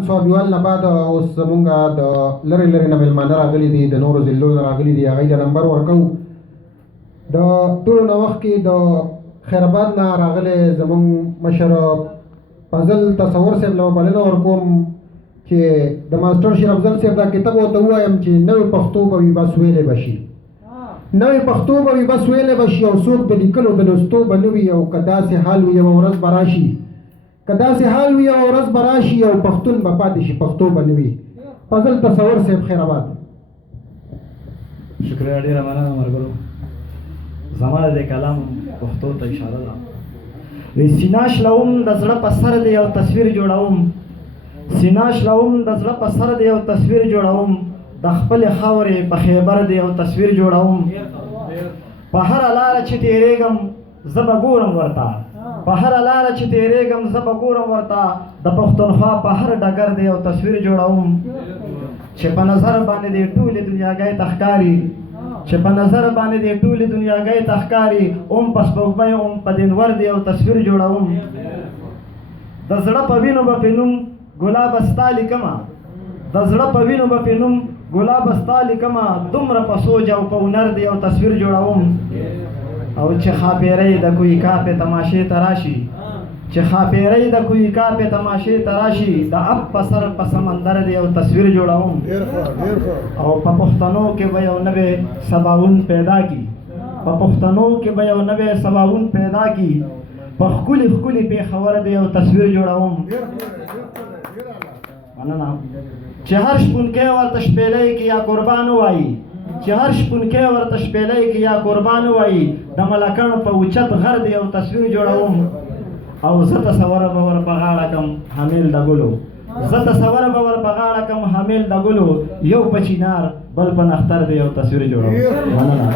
صوابیوال نه بعد اوس زمونږ د لرې لرې نه مېلمانه راغلي دي، د نورو ضلعو نه راغلي دي. هغوی ته نمبر ورکوو. د ټولو نه مخکې د خیرآباد نه راغلی زمونږ مشر فضل تصور صاحب له بلنه ورکوم چې د ماسټر شیر افضل صاحب دا کتاب ورته ووایم چې نوې پښتو به وي بس ویلی به شي، نوې پښتو به وي بس ویلی به شي، او څوک د لیکلو د لوستو به نه وي، او که داسې حال وي یوه ورځ به راشي، که داسې حال وي یوه ورځ به راشي او پښتون به پاتې شي، پښتو به نه وي. فضل تصور صاحب خیرآباد. شکریہ، ډېره مننه ملګرو. زما د کلام پښتو ته اشاره ده. سینا شلوم د زړه په سر دی یو تصویر جوړوم، سینا شلوم د زړه په سر دی یو تصویر جوړوم، د خپلې خاورې په خیبر دی یو تصویر جوړوم. په هره لاره چې تېرېږم زه به ګورم ورته، په هره لاره چې تېرېږم زه به ګورم ورته، د پښتونخوا په هر ډګر دی یو تصویر جوړوم. چې په نظر باندې دې ټولې دنیاګۍ ته ښکاري، چې په نظر باندې دې ټولې دنیاګۍ ته ښکاري، اوم په سپوږمۍ اوم په دینور دی یو تصویر جوړوم. د زړه په وینو به پې نوم ګلابه ستا لیکمه، د زړه په وینو به پې نوم ګلابه ستا لیکمه، دومره په سوچ او په هنر دی یو تصویر جوړوم. او چې خاپیرۍ د کوی کاپې تماشې ته راشي، چې خاپیرۍ د کوی کاپې تماشې ته راشي، د اب په سر په سمندر دی یو تصویر جوړوم. او په پښتنو کې به یو نوی سباوون پیدا کی، په پښتنو کې به یو نوی سباوون پیدا کی، په ښکلي ښکلي پېښور دی یو تصویر جوړوم. مننه. چې هر شپونکی ورته شپېلۍ کې یا قربان ووایي، چې هر شپونکی ورته شپېلۍ کې یا قربان ووایي، د ملکڼ په اوچت غر دی یو تصویر جوړوم. او زه تصوره به ور په غاړه کم حامل د ګلو، زه تصوره به ور په غاړه کم حامل د ګلو، یو په چینار بل په نختر دی یو تصویر جوړوم. مننه.